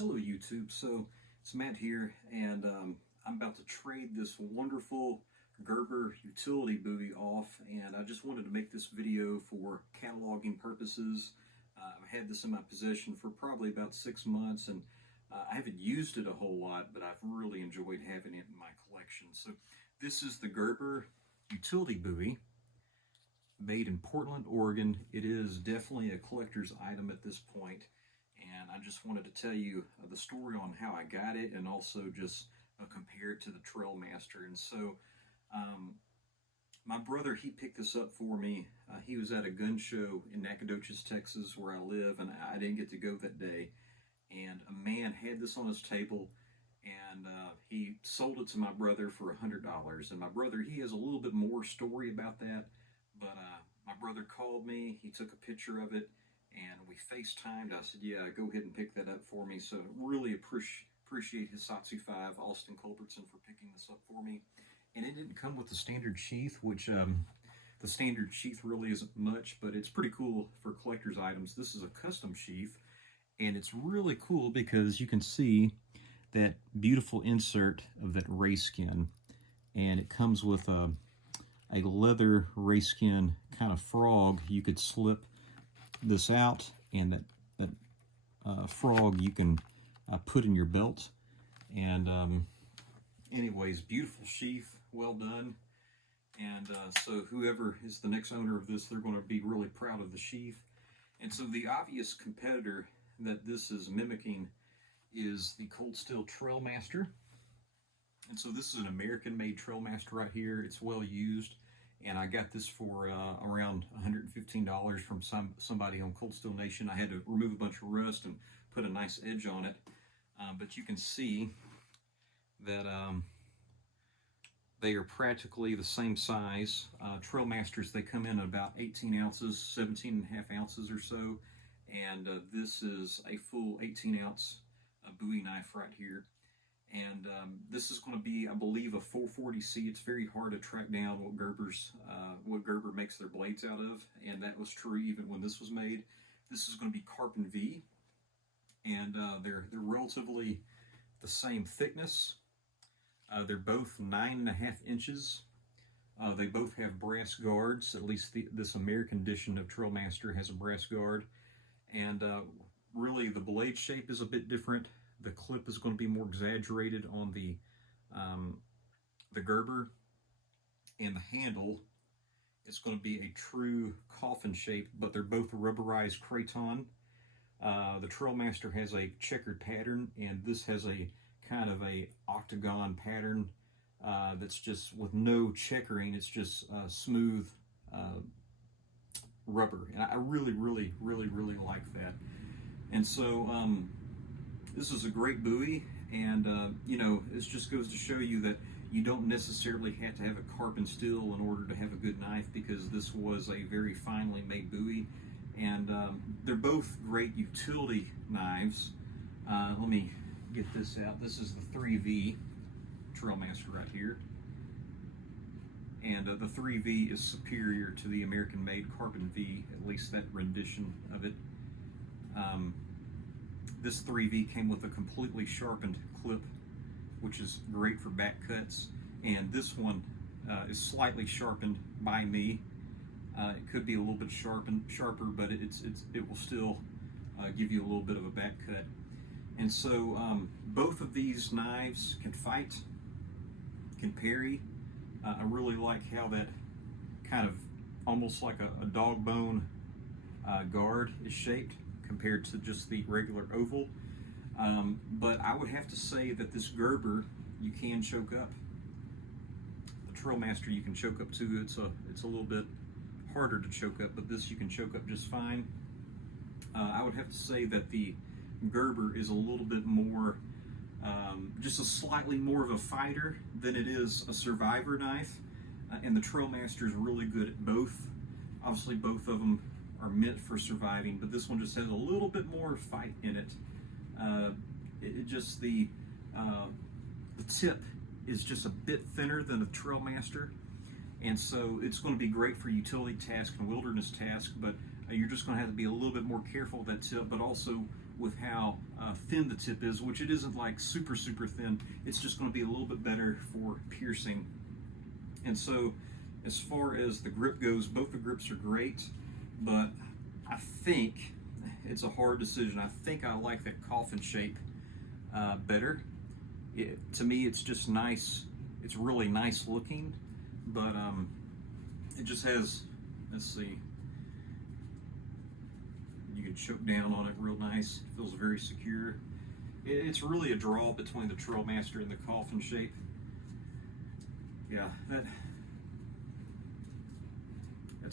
Hello YouTube, so it's Matt here, and I'm about to trade this wonderful Gerber Utility Bowie off, and I just wanted to make this video for cataloging purposes. I've had this in my possession for probably about 6 months, and I haven't used it a whole lot, but I've really enjoyed having it in my collection. So this is the Gerber Utility Bowie, made in Portland, Oregon. It is definitely a collector's item at this point. And I just wanted to tell you the story on how I got it, and also just compare it to the Trailmaster. And so my brother, he picked this up for me. He was at a gun show in Nacogdoches, Texas, where I live, and I didn't get to go that day. And a man had this on his table, and he sold it to my brother for $100. And my brother, he has a little bit more story about that, but my brother called me, he took a picture of it, and we FaceTimed. I said, yeah, go ahead and pick that up for me. So really appreciate Hisatsu 5, Austin Culbertson, for picking this up for me. And it didn't come with the standard sheath, which the standard sheath really isn't much, but it's pretty cool for collector's items. This is a custom sheath, and it's really cool because you can see that beautiful insert of that ray skin, and it comes with a leather ray skin kind of frog. You could slip this out, and that frog you can put in your belt. And anyways, beautiful sheath, well done. And so whoever is the next owner of this, they're going to be really proud of the sheath. And so the obvious competitor that this is mimicking is the Cold Steel Trailmaster. And so this is an American-made Trailmaster right here. It's well used, and I got this for around $115 from somebody on Cold Steel Nation. I had to remove a bunch of rust and put a nice edge on it, but you can see that they are practically the same size. Trailmasters, they come in at about 18 ounces, 17 and a half ounces or so, and this is a full 18-ounce Bowie knife right here. And this is going to be, I believe, a 440C. It's very hard to track down what Gerber makes their blades out of, and that was true even when this was made. This is going to be carbon V, and they're relatively the same thickness. They're both 9.5 inches. They both have brass guards. At least this American edition of Trailmaster has a brass guard, and really the blade shape is a bit different. The clip is going to be more exaggerated on the Gerber, and the handle is going to be a true coffin shape, but they're both rubberized craton. The Trailmaster has a checkered pattern, and this has a kind of a octagon pattern that's just with no checkering. It's just smooth rubber, and I really like that. And so this is a great Bowie, and you know, this just goes to show you that you don't necessarily have to have a carbon steel in order to have a good knife, because this was a very finely made Bowie. And they're both great utility knives. Let me get this out. This is the 3V Trailmaster right here, and the 3V is superior to the American-made Carbon V, at least that rendition of it. This 3V came with a completely sharpened clip, which is great for back cuts, and this one is slightly sharpened by me. It could be a little bit sharper, but it will still give you a little bit of a back cut. And so both of these knives can fight, can parry. I really like how that kind of almost like a dog bone guard is shaped compared to just the regular oval. But I would have to say that this Gerber, you can choke up. The Trailmaster you can choke up too. It's a little bit harder to choke up, but this you can choke up just fine. I would have to say that the Gerber is a little bit more, just a slightly more of a fighter than it is a survivor knife, and the Trailmaster is really good at both. Obviously both of them are meant for surviving, but this one just has a little bit more fight in it. The tip is just a bit thinner than the Trailmaster, and so it's going to be great for utility tasks and wilderness tasks, but you're just going to have to be a little bit more careful with that tip. But also with how thin the tip is, which it isn't like super thin. It's just going to be a little bit better for piercing. And so as far as the grip goes, both the grips are great, but I think it's a hard decision. I think I like that coffin shape better. To me, it's just nice. It's really nice looking, but it just has, let's see, you can choke down on it real nice. It feels very secure. It's really a draw between the Trailmaster and the coffin shape. Yeah, that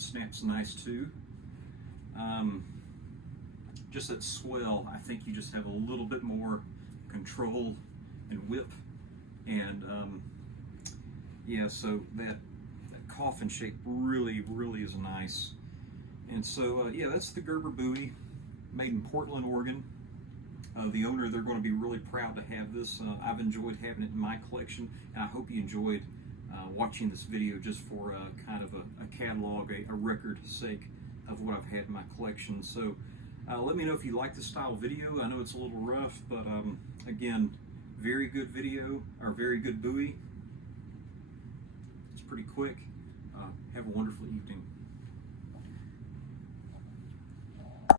snaps nice too. Just that swell, I think you just have a little bit more control and whip, and yeah, so that coffin shape really is nice. And so yeah, that's the Gerber Bowie, made in Portland, Oregon. The owner, they're going to be really proud to have this. I've enjoyed having it in my collection, and I hope you enjoyed watching this video just for kind of a catalog, a record sake of what I've had in my collection. So let me know if you like this style video. I know it's a little rough, but again, very good video, or very good Bowie. It's pretty quick. Have a wonderful evening.